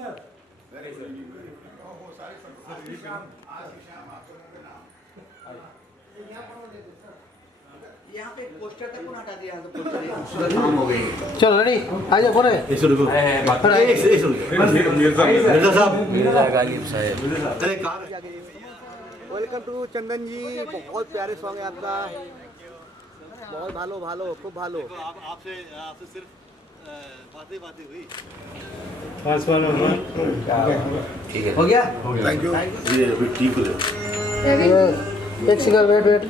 Very good evening वो सारे आज शाम आप लोगों के नाम यहाँ पे पोस्टर तक कौन हटा दिया? यहाँ तो पोस्टर काम हो गई। चलो रेडी आ जाओ बोले मिर्जा साहब, मिर्जा गालिब साहब, अरे कार वेलकम टू चंदन जी। बहुत प्यारे सॉन्ग है आपका, बहुत भालो भालो खूब भालो। आपसे सिर्फ बातें हुई। ठीक है, हो गया। थैंक यू ये ठीक हो गया। एक second wait wait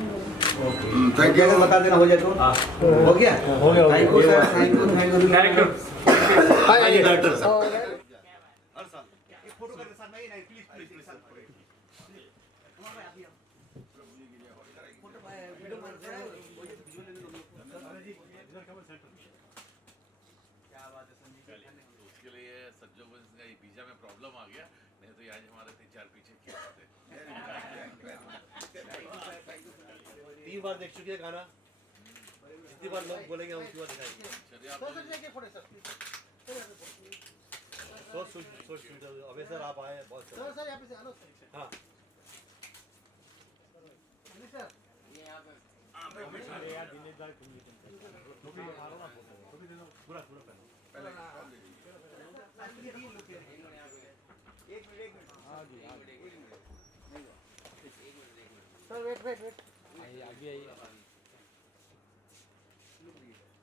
thank you बता देना हो जाए तो। हो गया, हो गया। Thank you sir, thank you thank you. आइए डॉक्टर साहब, हर साल फोटो करके साथ में नहीं, please please please photo video मार दे रहा है, वो ये विजुअल लेने दो जी। क्या बात है संजीव, उसके लिए सज्जों को वीजा में प्रॉब्लम आ गया, नहीं तो आज हमारे 3-4 पीछे खेल होते। 3 बार देख चुके हैं गाना, जितनी बार लोग बोलेंगे हम उतनी बार दिखाएंगे। सोच अबे सर आप आए बहुत सर यहाँ पे से हाँ पूरा सर वेट वेट वेट अभी आइए,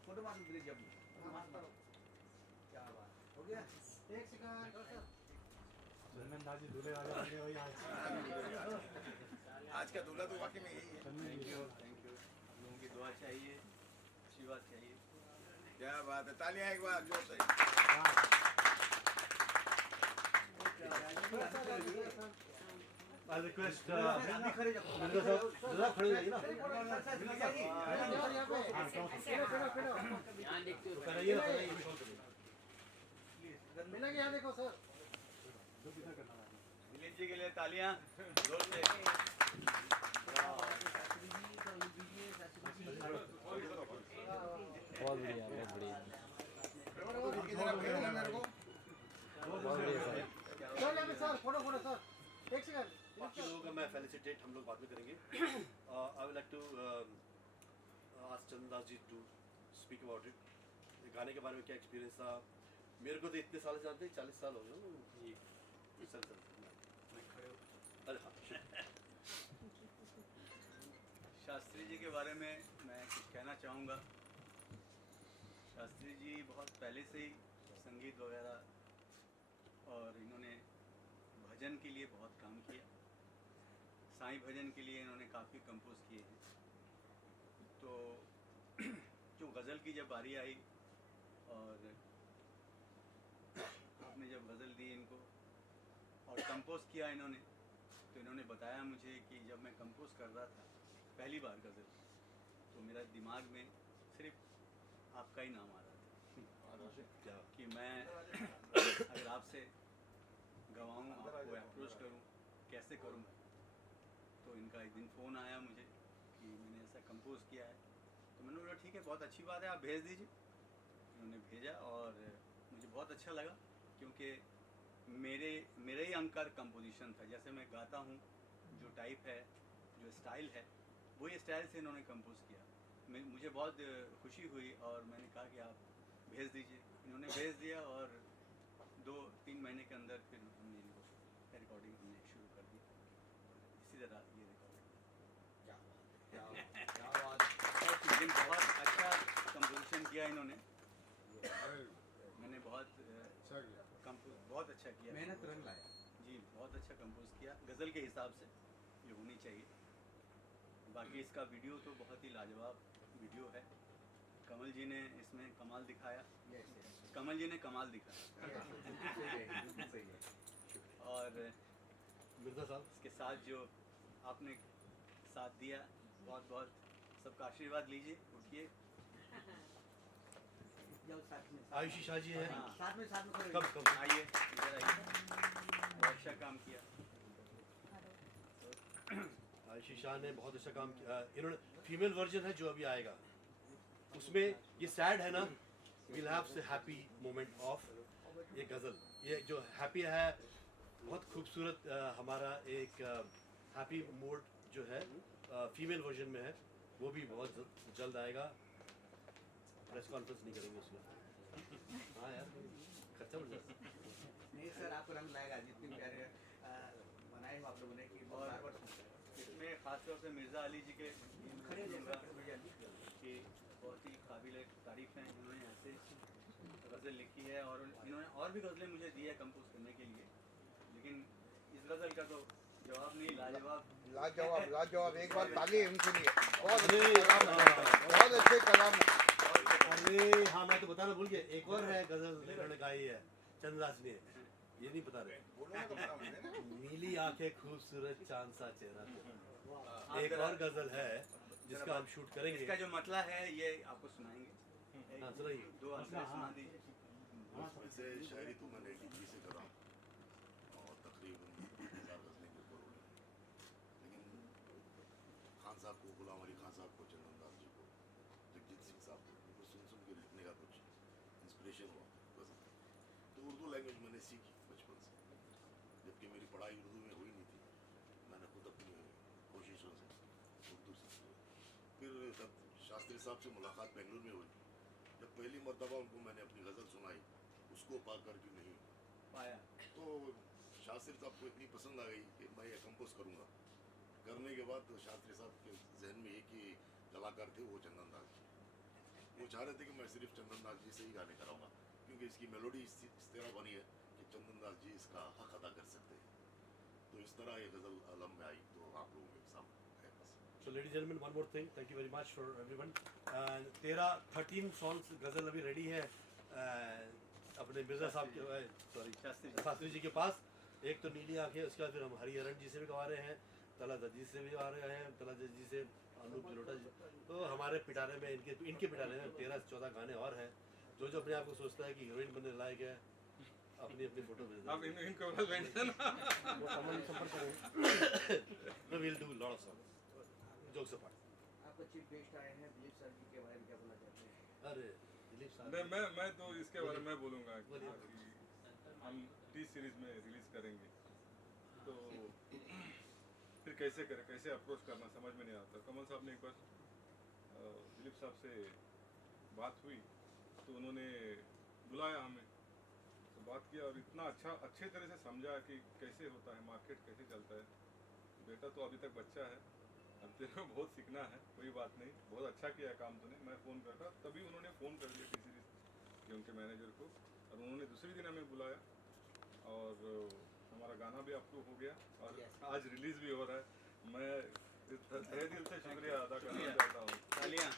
फोटो मार दीजिए जब क्या बात हो गया। एक सेकंड आज का दूल्हा तो वाकई में यही है। थैंक यू लोगों की दुआ चाहिए, आशीर्वाद चाहिए। क्या बात है, तालियां एक बार जोर से। आई रिक्वेस्ट मिर्जा साहब जरा खड़े रहिए ना, मिलेंगे यहाँ देखो सर। दिलीप जी के लिए तालियां जोर से। बहुत बढ़िया बहुत बढ़िया। मेरे को सर फोटो फोटो सर एक सेकंड। बाकी लोगों का मैं फेलिसिटेट हम लोग बाद में करेंगे। I would like to ask Chandan Das ji to speak about it. गाने के बारे में क्या एक्सपीरियंस था? मेरे को तो इतने साल से जानते हैं, 40 साल हो गए जी। अरे हाँ शास्त्री जी के बारे में मैं कुछ कहना चाहूँगा। शास्त्री जी बहुत पहले से ही संगीत वगैरह और इन्होंने भजन के लिए बहुत काम किया। साईं भजन के लिए इन्होंने काफ़ी कंपोज किए हैं। तो जो गज़ल की जब बारी आई और आपने जब गज़ल दी इनको और कंपोज किया इन्होंने, तो इन्होंने बताया मुझे कि जब मैं कंपोज कर रहा था पहली बार गज़ल, तो मेरा दिमाग में सिर्फ आपका ही नाम आ रहा था कि मैं अगर आपसे गवाऊँ, आपको अप्रोच करूँ, कैसे करूँ। तो इनका एक दिन फ़ोन आया मुझे कि मैंने ऐसा कंपोज किया है। तो मैंने बोला ठीक है, बहुत अच्छी बात है, आप भेज दीजिए। उन्होंने भेजा और मुझे बहुत अच्छा लगा, क्योंकि मेरे ही अंकर कंपोजिशन था। जैसे मैं गाता हूँ, जो टाइप है, जो स्टाइल है, वही स्टाइल से इन्होंने कंपोज किया। मुझे बहुत खुशी हुई और मैंने कहा कि आप भेज दीजिए। इन्होंने भेज दिया और 2-3 महीने के अंदर फिर हमने इनको रिकॉर्डिंग हमने शुरू कर दी। इसी तरह ये रिकॉर्डिंग बहुत अच्छा कंपोजिशन किया इन्होंने। मैंने बहुत अच्छा किया, मेहनत रंग लाया जी, बहुत अच्छा कंपोज किया गज़ल के हिसाब से ये होनी चाहिए। बाकी इसका वीडियो तो बहुत ही लाजवाब वीडियो है। कमल जी ने इसमें कमाल दिखाया, कमल जी ने कमाल दिखाया। और मिर्जा साहब इसके साथ जो आपने साथ दिया, बहुत बहुत सबका आशीर्वाद लीजिए। उठिए, आयुषी शाह जी हैं। हाँ, साथ में कब आइए, इधर आइए, बहुत अच्छा काम किया। आयुषी शाह ने बहुत अच्छा काम किया। इन्होंने फीमेल वर्जन है जो अभी आएगा, उसमें ये सैड है ना, we'll have the happy moment of ये गज़ल, ये जो हैप्पी है, बहुत खूबसूरत हमारा एक हैप्पी मोड जो है फीमेल वर्जन में है, वो भी बहुत जल्द आएगा। प्रेस कॉन्फ्रेंस नहीं करेंगे उसमें। हाँ यार, खर्चा बढ़ जाता है। नहीं सर, आपको रंग लाएगा जितनी प्यारे बनाए हो आप लोगों ने कि और बार बार इसमें खासतौर से मिर्ज़ा अली जी के खड़े हो दूंगा जाएगा भैया। कि बहुत ही काबिल तारीफ हैं, इन्होंने ऐसे गज़ल लिखी है और इन्होंने और भी गज़लें मुझे दी है कंपोज करने के लिए, लेकिन इस गज़ल का तो जवाब नहीं, लाजवाब। लाजवाब, एक बार ताली उनके लिए। बहुत अरे, अच्छे कलाम है, बहुत अच्छे कलाम है। अरे हाँ, मैं तो बताना भूल गया, एक और है गज़ल इन्होंने गाई है चंद्रदास ने, ये नहीं बता रहे। बोलो तो बता मुझे ना। नीली आंखें खूबसूरत चांद सा चेहरा तेरा। आप एक जरा- और गज़ल है जिसका हम शूट करेंगे। इसका जो मतला है ये आपको सुनाएंगे, हाँ, सुनाइए। दो अंतरे सुना दीजिए। वैसे शायरी तो मैंने डिग्री से करा और तकरीबन 1000 गज़लें के ऊपर उड़ी, लेकिन खान साहब को, गुलाम अली खान साहब को, चंदन दास जी को, जगजीत सिंह साहब को, उनको सुन सुन के लिखने का कुछ इंस्पिरेशन हुआ गज़ल। तो उर्दू लैंग्वेज मैंने सीखी बचपन से, जबकि मेरी पढ़ाई उर्दू में हुई नहीं थी। मैंने खुद अपनी कोशिशों से उर्दू सीखी। फिर तब शास्त्री साहब से मुलाकात बेंगलुरु में हुई। जब पहली मरतबा उनको मैंने अपनी गज़ल सुनाई, उसको पा कर भी नहीं पाया तो शास्त्री साहब को इतनी पसंद आ गई कि मैं ये कंपोज करूँगा। करने के बाद तो शास्त्री साहब के जहन में एक ही कलाकार थे, वो चंदन दास जी। वो चाह रहे थे कि मैं सिर्फ चंदन दास जी से ही गाने कराऊंगा, क्योंकि इसकी मेलोडी इस तरह बनी है कि चंदन दास जी इसका हक अदा कर सकते हैं। तो इस तरह ये गज़ल आलम में आई, तो आप लोगों के सामने है बस। So ladies and gentlemen, one more thing. Thank you very much for everyone. And 13 songs गज़ल अभी रेडी है अपने मिर्ज़ा साहब के सॉरी शास्त्री जी के पास। एक तो नीली आंखें, उसके बाद फिर हम हरिहरन जी से भी गवा रहे हैं, तलत अजीज से भी गा रहे हैं, तलत अजीज से अनूप जलोटा जी। तो हमारे पिटारे में इनके पिटारे में 13-14 गाने और हैं। जो अपने आप को सोचता है कि हीरोइन बनने लायक है, अपनी फोटो भेज आप इनको मेंशन वो कमेंट संपर्क करें। No, we'll do a lot of songs. Jokes apart. आपको चीफ गेस्ट आए हैं दिलीप सर जी के बारे में क्या बोलना चाहते हैं? अरे दिलीप साहब, मैं तो इसके बारे में बोलूँगा कि बोलिए। हम टी सीरीज में रिलीज करेंगे, तो फिर कैसे करें, कैसे अप्रोच करना समझ में नहीं आता। कमल साहब ने एक बार दिलीप साहब से बात हुई तो उन्होंने बुलाया हमें, तो बात किया और इतना अच्छे तरह से समझा कि कैसे होता है, मार्केट कैसे चलता है। बेटा तो अभी तक बच्चा है, अब तेरे को बहुत सीखना है, कोई बात नहीं, बहुत अच्छा किया है काम तूने। मैं फ़ोन कर रहा, तभी उन्होंने फ़ोन कर दिया टी सीरीज के उनके मैनेजर को, और उन्होंने दूसरे दिन हमें बुलाया और हमारा गाना भी अप्रूव हो गया और आज रिलीज़ भी हो रहा है। मैं तहे दिल से शुक्रिया अदा करना चाहता हूँ। तालियां।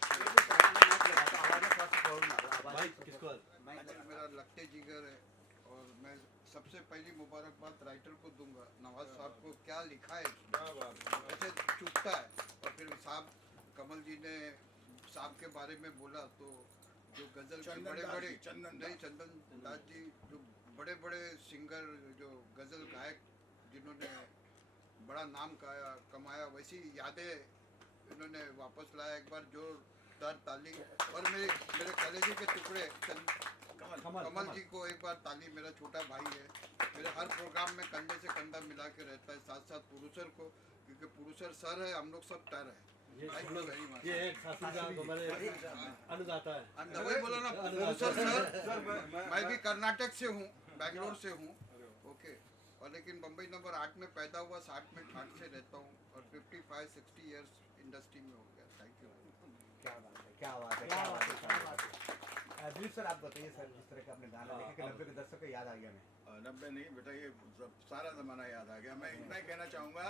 माइक किसको? मेरा लट्टे जिगर है और मैं सबसे पहली मुबारकबाद राइटर को दूंगा, नवाज साहब को। क्या लिखा है, क्या बात है। ऐसे चुपता है। और फिर साहब कमल जी ने साहब के बारे में बोला, तो जो गज़ल के बड़े बड़े चंदन दास जी जो बड़े बड़े सिंगर, जो गज़ल गायक जिन्होंने बड़ा नाम कमाया, वैसी यादें इन्होंने वापस लाया। एक बार जोरदार ताली। और मेरे कलेजे के टुकड़े कमल जी को एक बार ताली। मेरा छोटा भाई है, मेरे हर प्रोग्राम में कंधे से कंधा मिला के रहता है। साथ साथ प्रोड्यूसर को, क्योंकि प्रोड्यूसर सर है, हम लोग सब टर है। ये एक शास्त्री साहब हमारे अन्नदाता है। वही बोला ना, प्रोड्यूसर सर। मैं भी कर्नाटक से हूँ, बैंगलोर से हूँ, ओके। और लेकिन बम्बई नंबर 8 में पैदा हुआ, 60 में ठाट से रहता हूँ और 55-60 ईयर्स इंडस्ट्री में हो गया। Thank you. क्या बात है, क्या बात है, क्या बात है। दिलीप सर, आप बताइए सर, जिस तरह का आपने गाना लिखा कि 90 के दशक का याद आ गया हमें। 90 नहीं बेटा, ये सारा ज़माना याद आ गया। मैं इतना ही कहना चाहूँगा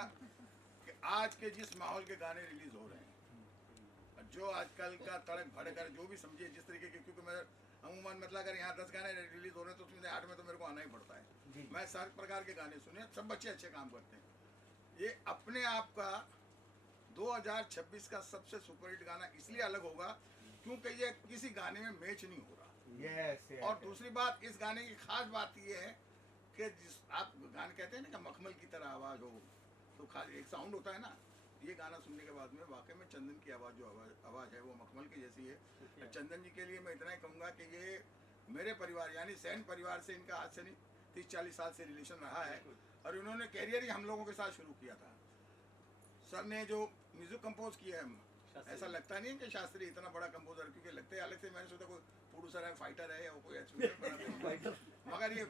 कि आज के जिस माहौल के गाने रिलीज़ हो रहे हैं, जो आजकल का तड़क भड़क कर, जो भी समझिए जिस तरीके के, क्योंकि मैं अमूमन मतलब अगर यहाँ 10 गाने रिलीज़ हो रहे हैं तो उसमें 8 में तो मेरे को आना ही पड़ता है। मैं सारे प्रकार के गाने सुने, सब बच्चे अच्छे काम करते हैं। ये अपने आप का 2026 का सबसे सुपरहिट गाना इसलिए अलग होगा क्योंकि ये किसी गाने में मैच नहीं हो रहा। और दूसरी बात, इस गाने की खास बात ये है कि जिस आप गाने कहते हैं ना कि मखमल की तरह आवाज़ हो, तो खाली एक साउंड होता है ना, ये गाना सुनने के बाद में वाकई में चंदन की आवाज़, जो आवाज़ है वो मखमल की जैसी है। चंदन जी के लिए मैं इतना ही कहूँगा कि ये मेरे परिवार यानी सैन परिवार से इनका आज से नहीं 30-40 साल से रिलेशन रहा है और इन्होंने कैरियर ही हम लोगों के साथ शुरू किया था। सर ने जो म्यूजिक कंपोज किया है, ऐसा लगता नहीं है कि शास्त्री इतना बड़ा कंपोजर, क्योंकि लगते है अलग से मैंने सोचा कोई प्रोड्यूसर है, फाइटर है या कोई एक्टर, मगर ये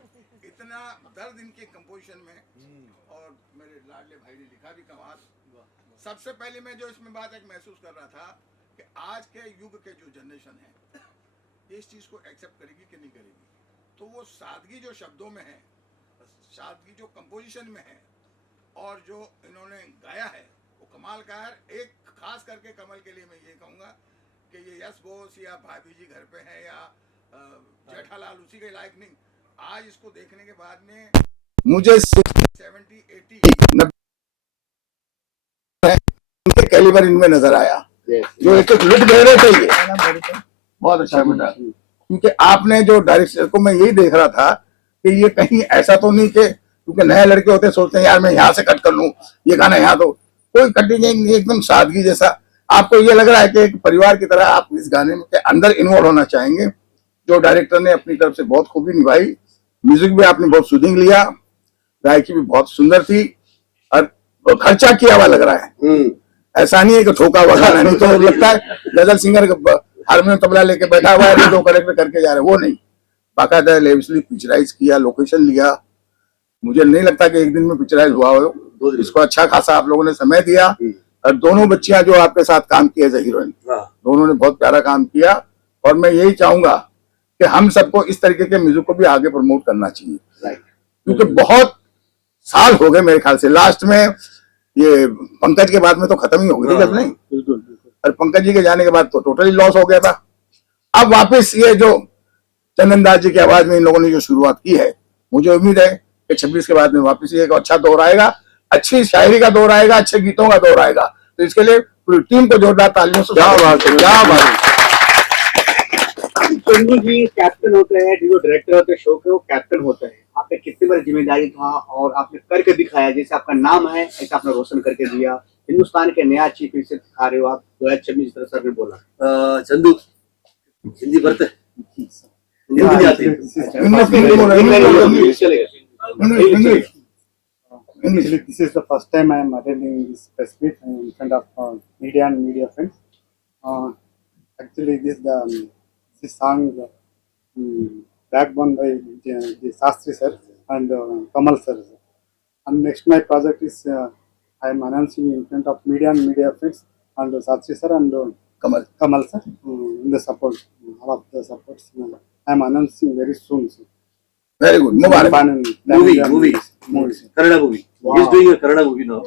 इतना दर्द इनके कंपोजिशन में। और मेरे लाडले भाई ने लिखा भी कमाल। सबसे पहले मैं जो इसमें बात एक महसूस कर रहा था कि आज के युग के जो जनरेशन है इस चीज़ को एक्सेप्ट करेगी कि नहीं करेगी। तो वो सादगी जो शब्दों में है, सादगी जो कंपोजिशन में है और जो इन्होंने गाया है वो कमाल का है। एक खास करके कमल के लिए मैं ये कहूँगा कि ये यस बोस या भाभी जी घर पे हैं या जेठालाल उसी के लायक नहीं। आज इसको देखने के बाद में मुझे 70-80 उनके कैलिबर इनमें नजर आया, जो एक एक लुट गहरे थे। ये बहुत अच्छा बेटा, क्योंकि आपने जो डायरेक्टर को मैं यही देख रहा था कि ये कहीं ऐसा तो नहीं कि, क्योंकि नए लड़के होते सोचते हैं यार मैं यहाँ से कट कर लूँ, ये गाना यहाँ तो कोई कटिंग नहीं, एकदम सादगी जैसा। आपको ये लग रहा है कि एक परिवार की तरह आप इस गाने के अंदर इन्वॉल्व होना चाहेंगे, जो डायरेक्टर ने अपनी तरफ से बहुत खूबी निभाई। म्यूजिक भी आपने बहुत सुदिंग लिया, गायकी भी बहुत सुंदर थी और खर्चा किया हुआ लग रहा है। ऐसा नहीं है कि ठोका हुआ गाना, नहीं तो लगता है गजल सिंगर हारमोनियम तबला लेके बैठा हुआ है, दो करेक्टर करके जा रहे, वो नहीं। बाकायदा लेविसली पिक्चराइज किया, लोकेशन लिया। मुझे नहीं लगता कि एक दिन में पिक्चराइज हुआ हो। इसको अच्छा खासा आप लोगों ने समय दिया और दोनों बच्चियां जो आपके साथ काम किए एज हीरोइन, दोनों ने बहुत प्यारा काम किया। और मैं यही चाहूंगा कि हम सबको इस तरीके के म्यूजिक को भी आगे प्रमोट करना चाहिए, क्योंकि बहुत साल हो गए मेरे ख्याल से। लास्ट में ये पंकज के बाद में तो खत्म ही हो गई थी गजल, नहीं? और पंकज जी के जाने के बाद तो टोटली लॉस हो गया था। अब वापस ये जो चंदन दास जी की आवाज में इन लोगों ने जो शुरुआत की है, मुझे उम्मीद है कि 26 के बाद में वापस ये एक अच्छा दौर आएगा, अच्छी शायरी का दौर आएगा, अच्छे गीतों का दौर आएगा। तो इसके लिए पूरी टीम को जोरदार तालियों से क्या बात है, क्या बात है। चंदू जी कैप्टन होते हैं, जो डायरेक्टर होते हैं शो के, वो कैप्टन होते हैं। आप पे कितनी बड़ी जिम्मेदारी था और आपने करके दिखाया। जैसे आपका नाम है ऐसा आपने रोशन करके दिया। हिंदुस्तान के नया चीफ मिनिस्टर दिखा रहे हो आप 2026 तरह सर ने बोला। चंदू हिंदी भरते हिंदी नहीं आती Actually, this is the first time I am attending this press meet in front of media and media friends. Actually, this song backbone by the Sastry sir and Kamal sir. And next my project is I am announcing in front of media and media friends and Sastry sir and Kamal sir in the support, all of the supports. I am announcing very soon. Sir. Very good. Mubarak. Movie. Kannada movie. Wow. He's doing a Kannada movie now.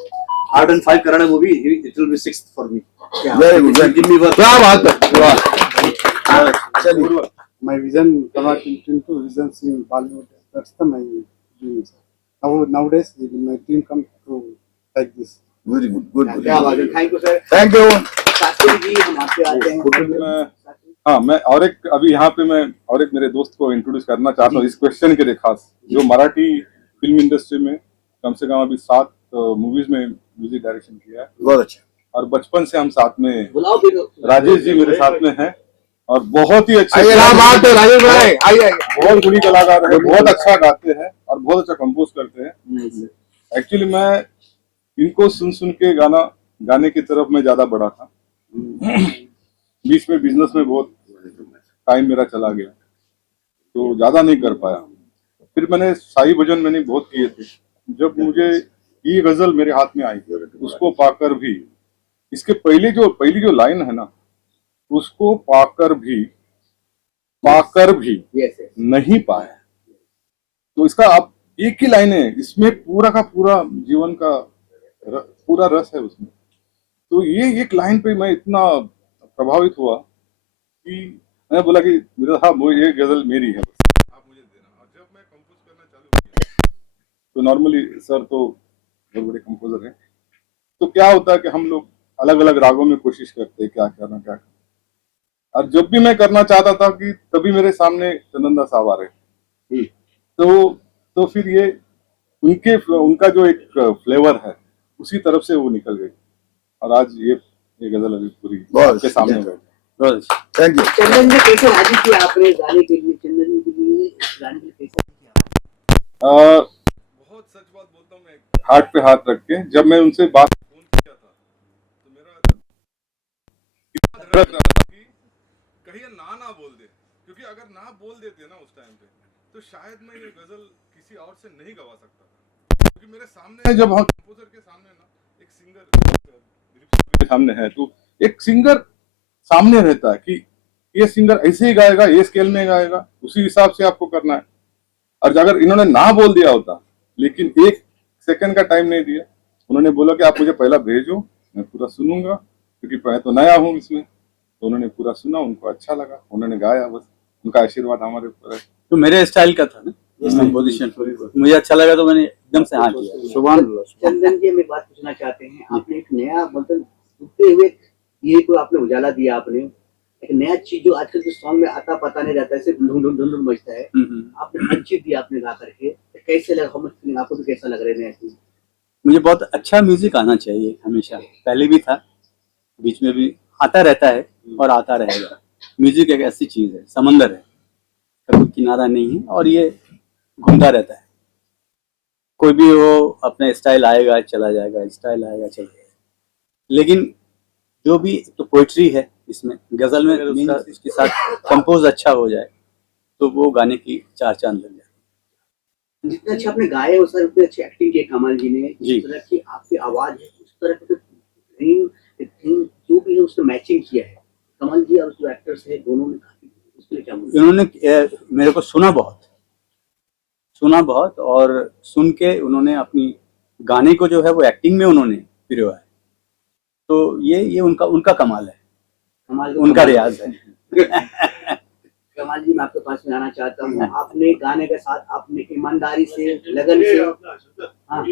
105 Kannada movie. It will be 6th for me. Yeah. Very good. Give me work. क्या बात है। चलिए। My vision converted into visions in Bollywood. That's my dream. Nowadays, my dream comes to like this. Very good. Good. क्या बात है, thank you sir. Thank you. Shastri ji हम आपसे आते हैं। हाँ, मैं और एक अभी यहाँ पे मैं और एक मेरे दोस्त को इंट्रोड्यूस करना चाहता हूँ इस क्वेश्चन के लिए खास, जो मराठी फिल्म इंडस्ट्री में कम से कम अभी 7 मूवीज में म्यूजिक डायरेक्शन किया है। बहुत अच्छा। और बचपन से हम साथ में, बुलाओ भी दो। राजेश जी मेरे साथ में हैं और बहुत ही अच्छे, राजेश भाई आइए। बहुत गुणी कलाकार है, बहुत अच्छा गाते हैं और बहुत अच्छा कंपोज करते हैं। एक्चुअली मैं इनको सुन सुन के गाने की तरफ मैं ज्यादा बढ़ा था। बीच में बिजनेस में बहुत टाइम मेरा चला गया तो ज्यादा नहीं कर पाया। फिर मैंने साई भजन मैंने बहुत किए थे। जब मुझे ये गजल मेरे हाथ में आई, उसको पाकर भी, इसके पहली जो लाइन है ना, उसको पाकर भी नहीं पाया। तो इसका आप एक ही लाइन है, इसमें पूरा का पूरा जीवन का पूरा रस है उसमें। तो ये एक लाइन पे मैं इतना प्रभावित हुआ कि मैंने बोला कि मेरा हाँ ये गजल मेरी है, आप मुझे देना। और जब मैं कंपोज करना चालू किया तो नॉर्मली सर तो बहुत बड़े कंपोजर हैं, तो क्या होता है कि हम लोग अलग अलग रागों में कोशिश करते हैं क्या करना। और जब भी मैं करना चाहता था कि तभी मेरे सामने चंदन दास साहब आ रहे, तो फिर ये उनका जो एक फ्लेवर है उसी तरफ से वो निकल गई और आज ये गजल अभी पूरी आपके सामने बैठी। बहुत अच्छा। Thank you. चंदन जी कैसे राजी किया आपने गाने के लिए? चंदन जी के लिए गाने के लिए कैसे राजी किया? बहुत सच बात बोलता हूँ मैं, हाथ पे हाथ रख के, जब मैं उनसे बात फोन किया था तो मेरा इतना धड़क रहा था कि कहीं ये ना बोल दे, क्योंकि अगर ना बोल देते ना उस टाइम पे तो शायद मैं ये गजल किसी और से नहीं गवा सकता था, क्योंकि मेरे सामने जब हम कंपोजर के सामने ना एक सिंगर दिलीप सर के सामने है, तो एक सिंगर सामने रहता है कि ये सिंगर ऐसे ही गाएगा, ये स्केल में गाएगा, उसी हिसाब से आपको करना है। और अगर इन्होंने ना बोल दिया होता, लेकिन एक सेकंड का टाइम नहीं दिया, उन्होंने बोला कि आप मुझे पहला भेजो, मैं पूरा सुनूंगा, क्योंकि मैं तो नया हूँ इसमें। तो उन्होंने पूरा सुना, उनको अच्छा लगा, उन्होंने गाया, बस उनका आशीर्वाद हमारे ऊपर है। तो मेरे स्टाइल का था ना कंपोजिशन, मुझे अच्छा लगा तो मैंने एकदम से हाँ किया। सुभान अल्लाह। चंदन जी हम एक बात पूछना चाहते हैं, आपने एक नया मतलब उठते हुए ये को आपने उजाला दिया, आपने एक नया चीज जो आजकल के सॉन्ग में आता पता नहीं रहता है, सिर्फ ढूंढ ढूंढ मचता है, आपने हर चीज दी आपने गा करके। कैसे लगा? हम आपको भी कैसा लग रहा है नया चीज? मुझे बहुत अच्छा म्यूजिक आना चाहिए, हमेशा पहले भी था, बीच में भी आता रहता है और आता रहेगा। म्यूजिक एक ऐसी चीज है, समंदर है, कभी किनारा नहीं है, और ये घूमता रहता है। कोई भी वो अपने स्टाइल आएगा चला जाएगा, स्टाइल आएगा चला जाएगा, लेकिन जो भी तो पोइट्री है इसमें, गजल में उसका उसके साथ कंपोज अच्छा हो जाए तो वो गाने की चार चांद लग जाए। जितना अच्छा आपने गाया उस तरह उतनी अच्छी एक्टिंग की कमाल जी ने, जी। जिस तरह की आपकी आवाज है उस तरह की थीम जो भी है उसने मैचिंग किया है। कमल जी और जो एक्टर्स है दोनों ने काफी, उसके लिए क्या बोलूं? इन्होंने मेरे को सुना बहुत, और सुन के उन्होंने अपनी गाने को जो है वो एक्टिंग में उन्होंने पिरोया है। तो ये उनका कमाल है, कमाल उनका रियाज है। कमाल जी मैं आपके पास में आना चाहता हूँ, आपने गाने के साथ आपने ईमानदारी से, लगन से, हाँ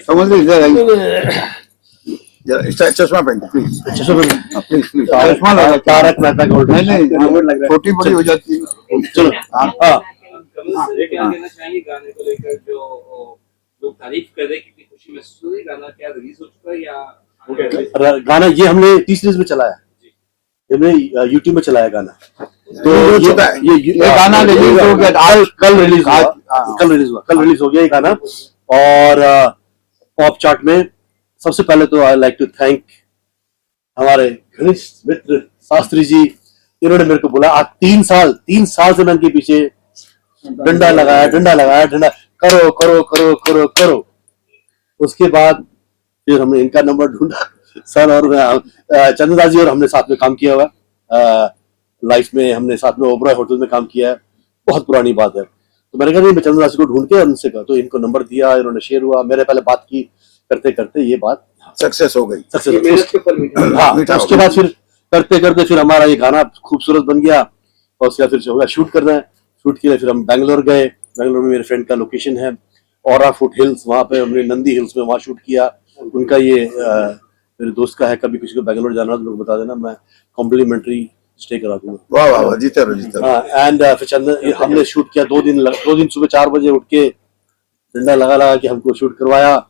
समझ लीजिए चश्मा पहनते प्लीज, चश्मा लगा, तारक मेहता का उल्टा। नहीं छोटी बड़ी हो जाती है। चलो कहना चाहेंगे गाने को लेकर, जो लोग तारीफ कर रहे हैं, कितनी खुशी महसूस हो रही है? गाना क्या रिलीज हो चुका है या गाना ये हमने टी सीरीज में चलाया, हमने यूट्यूब में चलाया गाना, तो ये गाना रिलीज हो गया, कल रिलीज हो गया ये गाना। और पॉप चार्ट में सबसे पहले तो आई लाइक टू थैंक हमारे घनिष्ठ मित्र शास्त्री जी, इन्होंने मेरे को बोला, आज 3 साल से मैं इनके पीछे डंडा लगाया, करो। उसके बाद फिर हमने इनका नंबर ढूंढा, सर और चंद्रदास जी और हमने साथ में काम किया हुआ, लाइफ में हमने साथ में ओबरॉय होटल में काम किया है, बहुत पुरानी बात है। तो मैंने कहा नहीं, मैं चंद्रदास जी को ढूंढ के उनसे कहा, तो इनको नंबर दिया, इन्होंने शेयर हुआ, मेरे पहले बात की, करते ये बात सक्सेस हो गई। हाँ, उसके बाद फिर करते फिर हमारा ये गाना खूबसूरत बन गया, और उसके बाद फिर होगा शूट करना है, शूट के लिए फिर हम बैंगलोर गए। बैंगलोर में मेरे फ्रेंड का लोकेशन है ऑरा फुट हिल्स, वहाँ पे हमने नंदी हिल्स में वहाँ शूट किया। उनका ये मेरे दोस्त का है, कभी किसी को बैंगलोर जाना हो तो लोग बता देना, मैं कॉम्प्लीमेंट्री स्टे करा दूंगा। वाह वाह वाह, जीते रहो। हाँ, एंड फिर चंदन हमने शूट किया 2 दिन सुबह 4 बजे उठ के डंडा लगा के हमको शूट करवाया।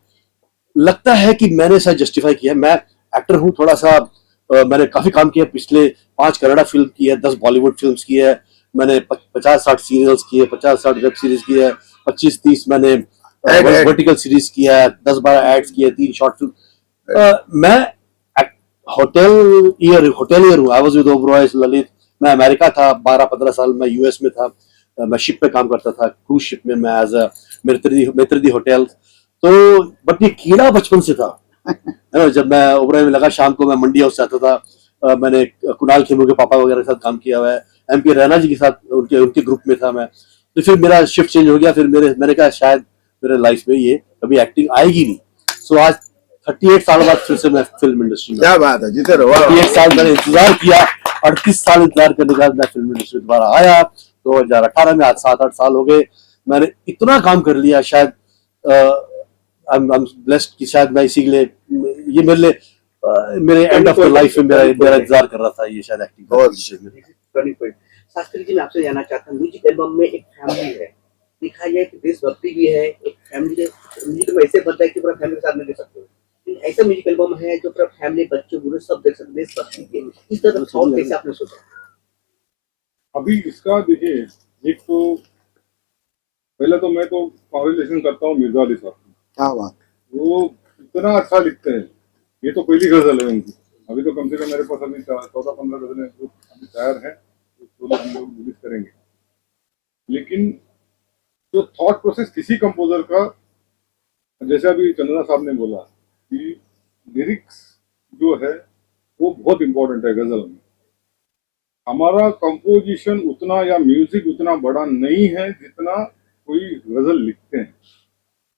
लगता है कि मैंने शायद जस्टिफाई किया, मैं एक्टर हूँ थोड़ा सा, मैंने काफी काम किया, पिछले 5 कन्नड़ा फिल्म की है, 10 बॉलीवुड फिल्म्स की है मैंने, 50-60 सीरियल्स किए, 50-60 वेब सीरीज की है, 25-30 मैंने वर्टिकल सीरीज किया है, 10-12 एड्स किए, 3 शॉर्ट फिल्म। मैं होटेलियर हूँ। I was with Oberoi Lalit, मैं अमेरिका था 12-15 साल, मैं यूएस में था, मैं शिप पे काम करता था, क्रूज शिप में मैं एज अ मित्रदी होटल। तो बट ये कीड़ा बचपन से था है ना। जब मैं ओबरॉय में लगा, शाम को मैं मंडी हाउस जाता था, मैंने कुणाल खेमू के पापा वगैरह के साथ काम किया हुआ है, MP रैना जी के साथ उनके ग्रुप में था मैं। तो फिर मेरा शिफ्ट चेंज हो गया, फिर मैंने कहा शायद मेरे लाइफ में ये कभी एक्टिंग आएगी नहीं। सो आज 38 साल बाद फिर से मैं फिल्म इंडस्ट्री में। क्या बात है, जीते रहो। 38 साल मैंने इंतजार किया, 38 साल इंतजार करने के बाद मैं फिल्म इंडस्ट्री में दोबारा आया 2018 में। आज 7-8 साल हो गए, मैंने इतना काम कर लिया, शायद आई एम ब्लेस्ड कि शायद मैं इसी के लिए, ये मेरे एंड ऑफ द लाइफ में मेरा इंतजार कर रहा था ये शायद एक्टिंग। बहुत शास्त्री जी मैं आपसे जानना चाहता हूँ, म्यूजिक एल्बम में एक फैमिली है, दिखाया जाए कि देशभक्ति भी है, एक फैमिली म्यूजिक में ऐसे बनता है कि पूरा फैमिली के साथ में दे सकते हो। ऐसा म्यूजिक एल्बम है जो पूरा फैमिली बच्चों गुरु सब देख सकते हैं सब चीजें इस तरह का थॉट कैसे आपने सोचा? अभी इसका देखिए, एक तो पहले तो मैं तो कॉन्ग्रेचुलेशन करता हूँ मिर्जा अली साहब को। क्या बात। वो इतना अच्छा लिखते हैं। ये तो पहली गजल है उनकी। अभी तो कम से कम मेरे पास अभी 14-15 गजलें जो अभी तैयार हैं, तो लोग रिलीज करेंगे। लेकिन जो थॉट प्रोसेस किसी कंपोजर का, जैसे अभी चंदना साहब ने बोला कि लिरिक्स जो है वो बहुत इम्पोर्टेंट है गजल में। हमारा कंपोजिशन उतना या म्यूजिक उतना बड़ा नहीं है जितना कोई गजल लिखते हैं,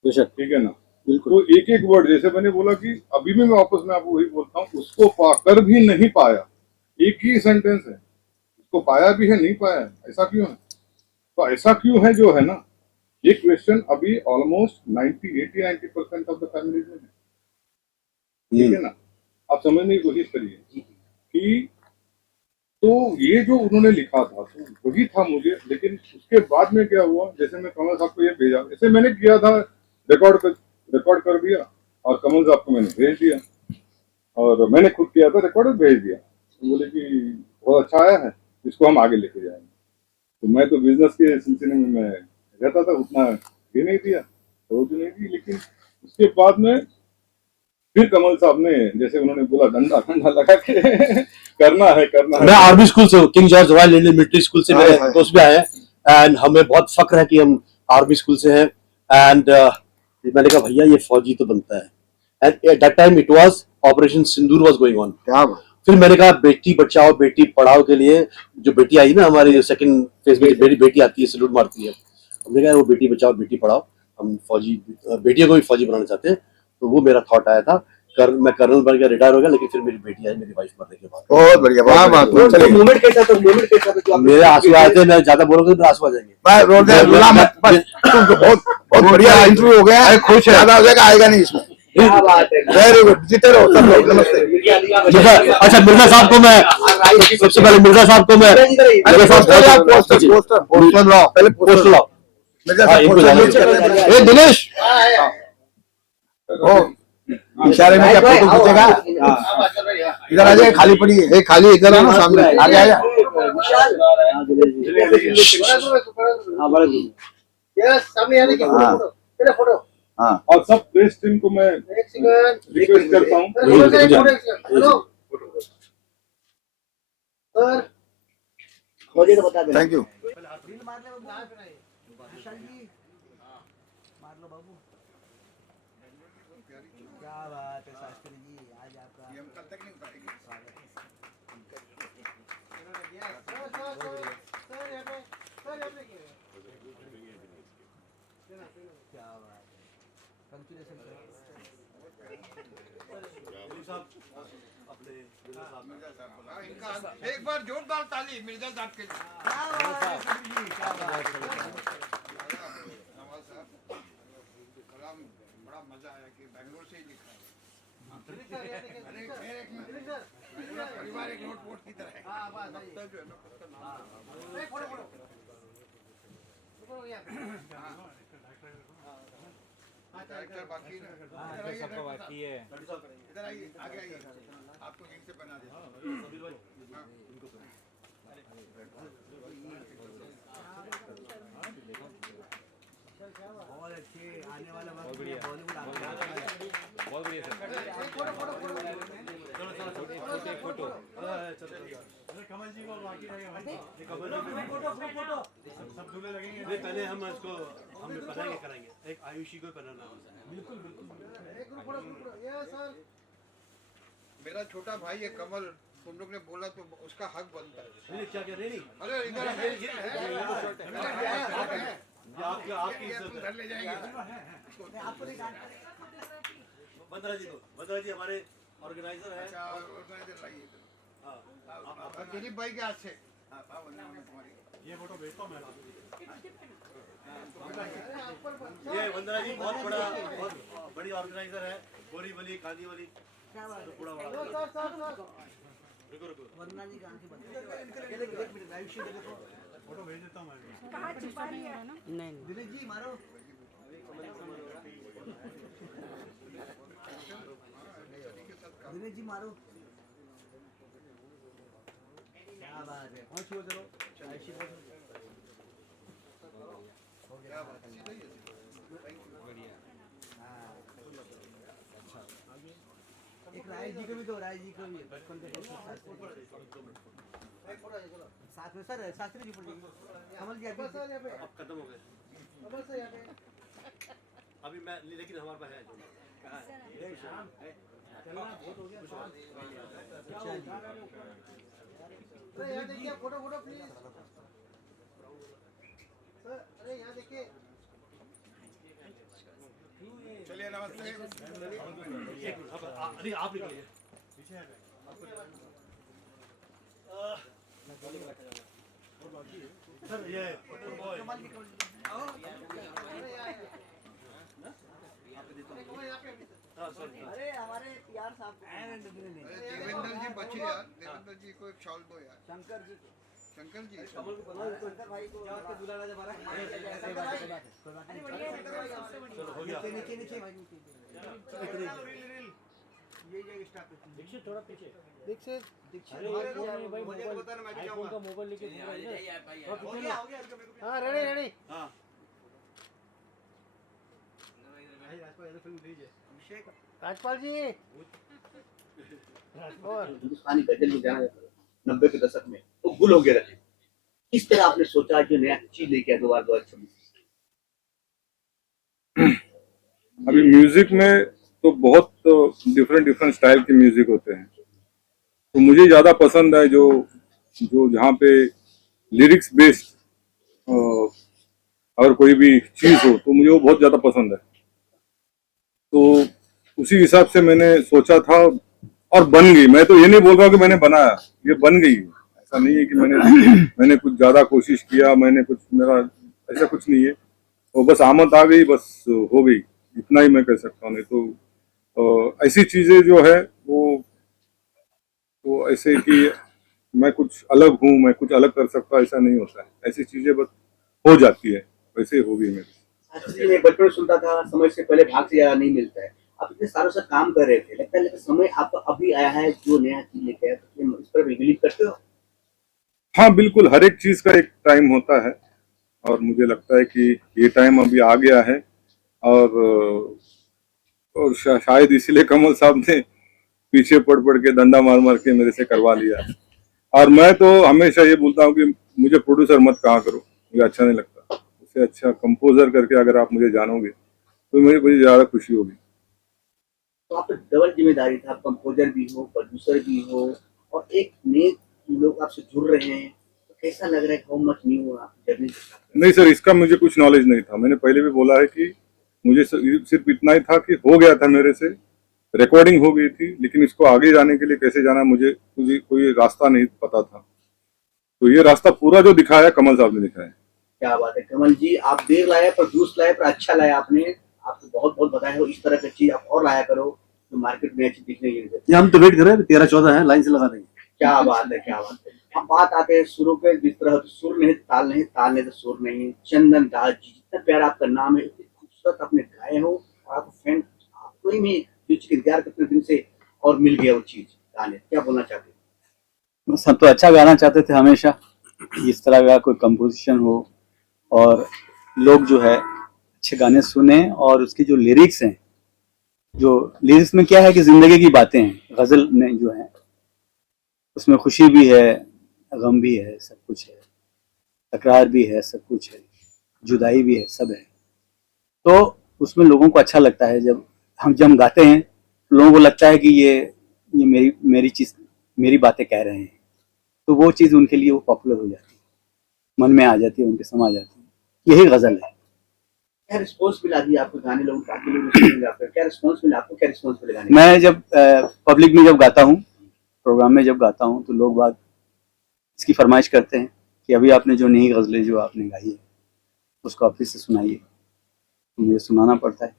ठीक है ना। तो एक एक वर्ड, जैसे मैंने बोला कि अभी भी मैं वापस में आपको वही बोलता हूँ, उसको पाकर भी नहीं पाया, एक ही सेंटेंस है। उसको पाया भी है, नहीं पाया है, ऐसा क्यों है? तो ऐसा क्यों है जो है ना, ये क्वेश्चन अभी ऑलमोस्ट 80-90% ऑफ द फैमिलीज में है, ठीक है ना। आप समझने की कोशिश करिए कि तो ये जो उन्होंने लिखा था तो वही था मुझे। लेकिन उसके बाद में क्या हुआ, जैसे मैं कमल साहब को ये भेजा, जैसे मैंने किया था रिकॉर्ड कर दिया और कमल साहब को मैंने भेज दिया, और मैंने खुद किया था रिकॉर्ड भेज दिया। तो बोले कि बहुत अच्छा आया है, इसको हम आगे लेके जाएंगे। तो मैं तो बिजनेस के सिलसिले में मैं रहता था, उतना ये नहीं दिया, रोज नहीं दी। लेकिन उसके बाद में फिर कमल साहब ने, जैसे उन्होंने बोला, डंडा लगा के करना है। मैं आर्मी स्कूल से हूँ, king George royal Indian military school से मेरे दोस्त भी आए हैं, एंड हमें बहुत फक्र है कि हम आर्मी स्कूल से हैं। एंड मैंने कहा भैया ये फौजी तो बनता है, and at that time it was operation Sindoor was going on. फिर मैंने कहा बेटी बचाओ बेटी पढ़ाओ के लिए जो बेटी आई ना हमारी, जो सेकंड फेज में मेरी बेटी आती है, सैल्यूट मारती है, हमने कहा वो बेटी बचाओ बेटी पढ़ाओ, हम फौजी बेटियों को भी फौजी बनाना चाहते हैं। तो वो मेरा थॉट आया था। मैं कर्नल बन के रिटायर हो गया, लेकिन फिर मेरी बेटी आई मेरी वाइफ मरने के बाद। बहुत बढ़िया, मोमेंट कैसा था? मोमेंट कैसा था? मेरे आंसू आए थे, मैं ज्यादा बोलूंगा तो आंसू आ जाएंगे। बहुत बढ़िया इंटरव्यू हो गया है, खुश है, ज्यादा हो जाएगा आएगा नहीं इसमें। क्या बात है, वेरी गुड, जीते रहो सब लोग। नमस्ते। अच्छा मिर्जा साहब को मैं सबसे पहले मिर्जा साहब को मैं पोस्टर लाओ, पहले पोस्टर लाओ। ए दिनेश, इशारे में क्या फोटो खींचेगा? इधर आ जाए, खाली पड़ी है, खाली इधर आना, सामने आगे आ जा। हाँ, और सब प्रेस टीम को मैं रिक्वेस्ट करता हूँ, थैंक यू। क्या बात है शास्त्री जी, आज आपका ये हम कल तक नहीं उतारेंगे। क्या बात है, कंग्रेचुलेशन मिर्जा साहब बोला, इनका एक बार जोरदार ताली मिर्जा साहब के लिए। नवाज साहब कलाम बड़ा मजा आया कि बेंगलोर से ही लिखा है। परिवार एक नोट बोर्ड की तरह है। डायरेक्टर बाकी है, इधर आइए, आगे आइए, आपको यहीं से बना दें। बहुत अच्छे आने वाला वक्त बॉलीवुड बहुत बढ़िया सर। फोटो कमल जी को बाकी रहेगा, फोटो सब दूल्हे लगेंगे। नहीं, पहले हम इसको हम कराएंगे, एक आयुषी को पहनाना है। बिल्कुल। मेरा छोटा भाई है कमल, तुम लोग ने बोला तो उसका हक बनता है। नहीं, क्या नहीं, अरे इधर आपकी घर ले जाएंगे। बंदरा जी हमारे ऑर्गेनाइजर है। अच्छा, ऑर्गेनाइजर लाइए। हाँ, दिलीप भाई के हाथ से ये फोटो भेजता हूँ मैं। ये वंदना जी बहुत बड़ी ऑर्गेनाइजर है, गोरी वाली कांदी वाली पूरा रुको वंदना जी गांधी फोटो भेज देता हूँ मैं। कहाँ छुपा लिया है ना? नहीं दिलीप जी मारो। दिनेश जी मारो, क्या बात है, पहुंच गए, चलो ऐसी हो गया, बढ़िया। हाँ, अच्छा, एक राय जी को भी, तो राय जी को भी बचपन के साथ में सर शास्त्री जी कमल जी अब खत्म हो गए अभी मैं, लेकिन हमारे पास है अरे यहाँ देखिए, फोटो फोटो प्लीज सर, अरे यहाँ देखिए। चलिए नमस्ते। अरे आप निकलिए सर, ये अरे हमारे यार साहब देवेंद्र जी बचे यार, देवेंद्र जी को एक शॉल दो यार। शंकर जी, शंकर जी, शंकर भाई को दुलारा जब हमारा नीचे नीचे भाई, ये स्टार्ट दीक्षित, थोड़ा पीछे दीक्षित, मुझे बताना, मैं भी जाऊंगा मोबाइल लेके। हो गया, हाँ रेडी रेडी। हाँ राजपाल जी, हिंदुस्तानी गजल में जाना 90 के दशक में वो गुल हो गया रहे। किस तरह आपने सोचा जो नया चीज लेके आया 2026? अभी म्यूजिक में तो बहुत डिफरेंट स्टाइल के म्यूजिक होते हैं, तो मुझे ज़्यादा पसंद है जो जहाँ पे लिरिक्स बेस्ड अगर कोई भी चीज़ हो तो मुझे वो बहुत ज़्यादा पसंद है। तो उसी हिसाब से मैंने सोचा था और बन गई। मैं तो ये नहीं बोल रहा हूँ कि मैंने बनाया, ये बन गई। ऐसा नहीं है कि मैंने कुछ ज़्यादा कोशिश किया, मैंने कुछ, मेरा ऐसा कुछ नहीं है। वो बस आमद आ गई, बस हो गई, इतना ही मैं कह सकता हूँ। नहीं तो ऐसी चीज़ें जो है वो ऐसे कि मैं कुछ अलग हूँ, मैं कुछ अलग कर सकता, ऐसा नहीं होता है। ऐसी चीज़ें बस हो जाती है, वैसे हो गई मेरी। मैं बचपन में सुनता था समय से पहले भाग से ज्यादा नहीं मिलता है। आप इतने सालों से काम कर रहे थे, लगता है लेकिन समय आपका अभी आया है जो नया चीज लेके आया, तो इस पर बिलीव करते हो? हाँ बिल्कुल, हर एक चीज़ का एक टाइम होता है और मुझे लगता है कि ये टाइम अभी आ गया है। और शायद इसीलिए कमल साहब ने पीछे पड़ के डंडा मार के मेरे से करवा लिया है। और मैं तो हमेशा ये बोलता हूँ कि मुझे प्रोड्यूसर मत कहा करो, मुझे अच्छा नहीं लगता। उससे अच्छा कंपोजर करके अगर आप मुझे जानोगे तो मुझे ज़्यादा खुशी होगी। तो आप डबल जिम्मेदारी था, कंपोजर भी हो, प्रोड्यूसर भी हो, और एक नए लोग आपसे जुड़ रहे हैं, तो कैसा लग रहा है? हाउ मच न्यू हुआ जर्नी? नहीं सर, इसका मुझे कुछ नॉलेज नहीं था। मैंने पहले भी बोला है कि मुझे सिर्फ इतना ही था कि हो गया था, मेरे से रिकॉर्डिंग हो गई थी, लेकिन इसको आगे जाने के लिए कैसे जाना मुझे कोई रास्ता नहीं पता था। तो ये रास्ता पूरा जो दिखाया कमल साहब ने दिखाया। क्या बात है कमल जी, आप देर लाए पर जूस लाए पर अच्छा लाया आपने। आपको बहुत बहुत बधाई हो। इस तरह की चीज आप और लाया करो तो मार्केट में अच्छी दिखने की। हम तो वेट कर रहे हैं, 13-14 है, लाइन से लगा देंगे। क्या बात है, क्या बात है। हम बात आते हैं सुरों पे। जिस तरह सुर नहीं ताल नहीं, ताल नहीं तो सुर नहीं। चंदन दास जी, जितना प्यारा आपका नाम है, इतनी खूबसूरत आपने गाए हो, और आपको फैन आपको ही में इंतजार कितने दिन से और मिल गया वो चीज गाने। क्या बोलना चाहते हैं? हम तो अच्छा गाना चाहते थे हमेशा, इस तरह का कोई कंपोजिशन हो और लोग जो है अच्छे गाने सुने। और उसकी जो लिरिक्स हैं, जो लिरिक्स में क्या है कि जिंदगी की बातें हैं, गजल में जो है उसमें खुशी भी है, गम भी है, सब कुछ है, तकरार भी है, सब कुछ है, जुदाई भी है, सब है। तो उसमें लोगों को अच्छा लगता है। जब हम गाते हैं लोगों को लगता है कि ये मेरी चीज, मेरी बातें कह रहे हैं, तो वो चीज़ उनके लिए वो पॉपुलर हो जाती है, मन में आ जाती है, उनके समा जाती है। यही गजल है। क्या रिस्पॉन्स मिला थी आपको गाने? लोग काफी लोग क्या रिस्पॉन्स मिला आपको? क्या रिस्पॉन्स मिला गाने? मैं जब पब्लिक में जब गाता हूँ, प्रोग्राम में जब गाता हूँ, तो लोग बात इसकी फरमाइश करते हैं कि अभी आपने जो नई गज़लें जो आपने गाई है उसको आप फिर से सुनाइए। तो मुझे सुनाना पड़ता है।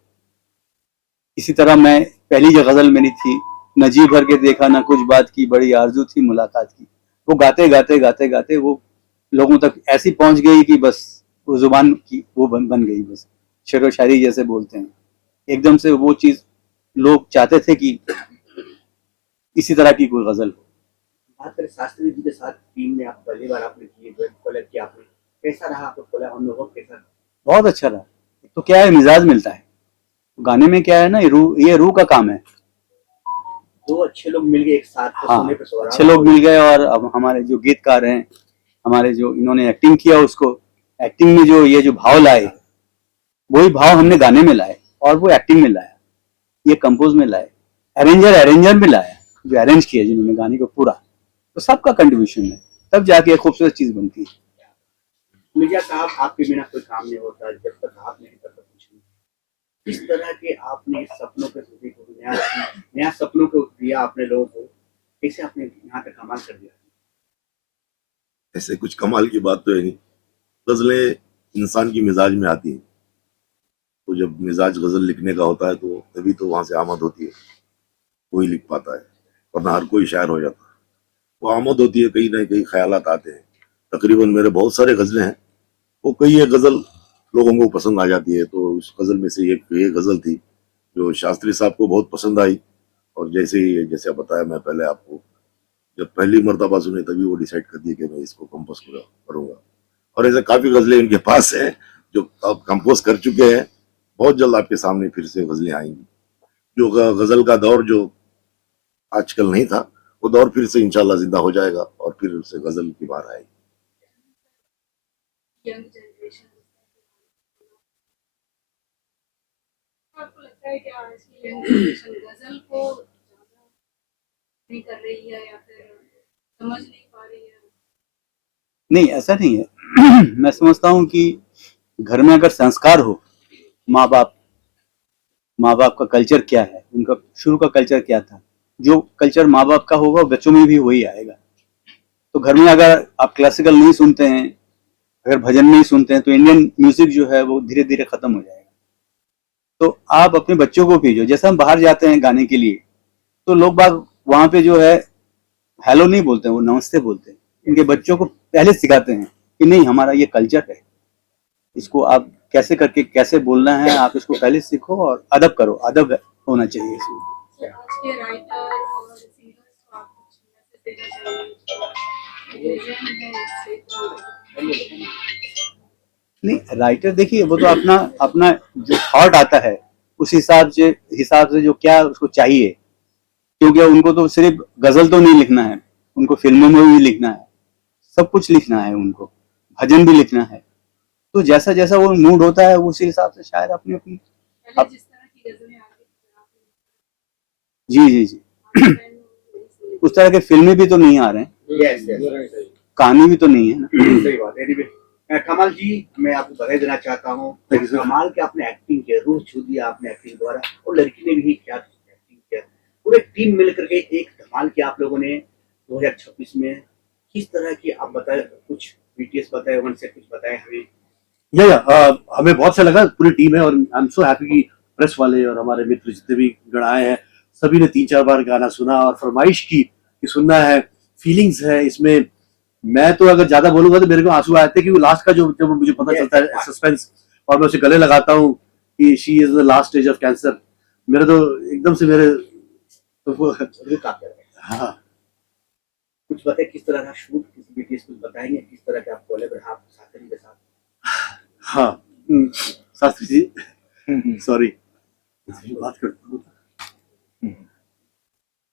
इसी तरह मैं पहली जो गज़ल मेरी थी, न जी भर के देखा न कुछ बात की, बड़ी आरजू थी मुलाकात की, वो गाते गाते गाते गाते वो लोगों तक ऐसी पहुंच गई कि बस वो जुबान की वो बन गई। बस शेर व शायरी जैसे बोलते हैं, एकदम से वो चीज़ लोग चाहते थे कि इसी तरह की कोई गजल हो। बात करें शास्त्री जी के साथ टीम में आप पहली बार आपने किए कोलैब किया आपने, कैसा रहा आपका कोलैब, अनुभव कैसा रहा? बहुत अच्छा रहा। तो क्या है, मिजाज मिलता है गाने में, क्या है ना, ये रूह का काम है। दो अच्छे लोग मिल गए एक साथ तो हाँ, सोने पे सुहागा अच्छे लोग मिल गए। और अब हमारे जो गीतकार हैं, हमारे जो इन्होंने एक्टिंग किया, उसको एक्टिंग में जो ये जो भाव लाए, वही भाव हमने गाने में लाए, और वो एक्टिंग में लाया, ये कंपोज में लाए, अरेंजर में लाया, जो अरेंज किया जिन्होंने गाने को पूरा, तो सबका कंट्रीब्यूशन है, तब जाके एक खूबसूरत चीज बनती है। मिर्जा साहब, आपके बिना कोई काम नहीं होता, जब तक आप नहीं तब तक कुछ नहीं। किस तरह के आपने सपनों के नया सपनों को दिया आपने लोगों को, कैसे आपने यहाँ तक कमाल कर दिया? ऐसे कुछ कमाल की बात तो है नहीं, गजलें इंसान की मिजाज में आती हैं, तो जब मिजाज गजल लिखने का होता है तो तभी तो वहां से आमद होती है, कोई लिख पाता है, वरना हर कोई शायर हो जाता है। वो आमद होती है, कहीं ना कहीं ख्यालात आते हैं। तकरीबन मेरे बहुत सारे गजलें हैं, वो कई एक गजल लोगों को पसंद आ जाती है, तो उस गजल में से एक ये गजल थी जो शास्त्री साहब को बहुत पसंद आई, और जैसे बताया मैं पहले आपको, जब पहली मर्तबा सुने तभी वो डिसाइड कर दिया कि मैं इसको कंपोज करूंगा। और ऐसे काफी गजलें इनके पास है जो अब कंपोज कर चुके हैं, बहुत जल्द आपके सामने फिर से गजलें आएंगी। जो गजल का दौर जो आजकल नहीं था, वो दौर फिर से इंशाल्लाह जिंदा हो जाएगा, और फिर उससे गजल की बार आएगी। यंग जनरेशन, आपको लगता है कि आज की यंग जनरेशन गजल को ज्यादा नहीं कर रही है या फिर समझ नहीं पा रही है? नहीं, ऐसा नहीं है। मैं समझता हूँ कि घर में अगर संस्कार हो, माँ बाप का कल्चर क्या है, उनका शुरू का कल्चर क्या था, जो कल्चर माँ बाप का होगा बच्चों में भी वही आएगा। तो घर में अगर आप क्लासिकल नहीं सुनते हैं, अगर भजन नहीं सुनते हैं, तो इंडियन म्यूजिक जो है वो धीरे धीरे खत्म हो जाएगा। तो आप अपने बच्चों को भेजो, जैसे हम बाहर जाते हैं गाने के लिए, तो लोग बाग वहां पे जो है हेलो नहीं बोलते हैं, वो नमस्ते बोलते हैं। इनके बच्चों को पहले सिखाते हैं कि नहीं, हमारा ये कल्चर है, इसको आप कैसे करके कैसे बोलना है, आप इसको पहले सीखो और अदब करो, अदब होना चाहिए इसमें। आज के राइटर और सिंगर्स को आप कुछ मैसेज देना चाहिए? नहीं, राइटर देखिए, वो तो अपना जो थॉट आता है उस हिसाब से जो क्या उसको चाहिए, क्योंकि उनको तो सिर्फ गजल तो नहीं लिखना है, उनको फिल्मों में भी लिखना है, सब कुछ लिखना है, उनको भजन भी लिखना है। तो जैसा जैसा वो मूड होता है उसी हिसाब से शायद अपनी जिस तरह की गजलें जी उस तरह के फिल्में भी तो नहीं आ रहे हैं, कहानी भी तो नहीं है ना। सही बात है। कमाल जी, मैं आपको बधाई देना चाहता हूँ, कमाल के आपने एक्टिंग किया, रूह छू दिया आपने एक्टिंग द्वारा, और लड़की ने भी क्या एक्टिंग किया, पूरे टीम मिलकर के एक धमाल किया आप लोगों ने 2026 में। किस तरह की आप बताए, कुछ बीटीएस बताए, उनसे कुछ बताए हमें। हमें बहुत अच्छा लगा, पूरी टीम है, और आई एम सो हैप्पी कि प्रेस वाले और हमारे मित्र जितने भी गण आए हैं, सभी ने 3-4 बार गाना सुना और फरमाइश की कि सुनना है, फीलिंग्स है इसमें। मैं तो अगर ज्यादा बोलूंगा तो मेरे को आंसू आते हैं, क्योंकि लास्ट का जब मुझे पता चलता है सस्पेंस, और मैं उसे गले लगाता हूँ कि she is the last stage of cancer, मेरे तो एकदम से मेरे हाँ। कुछ बताए किस तरह का शूट, किसी बीटीएस कुछ बताएंगे, किस तरह का आप कोलैब आप साथी के साथ? हाँ, शास्त्री जी सॉरी, बात करता हूँ।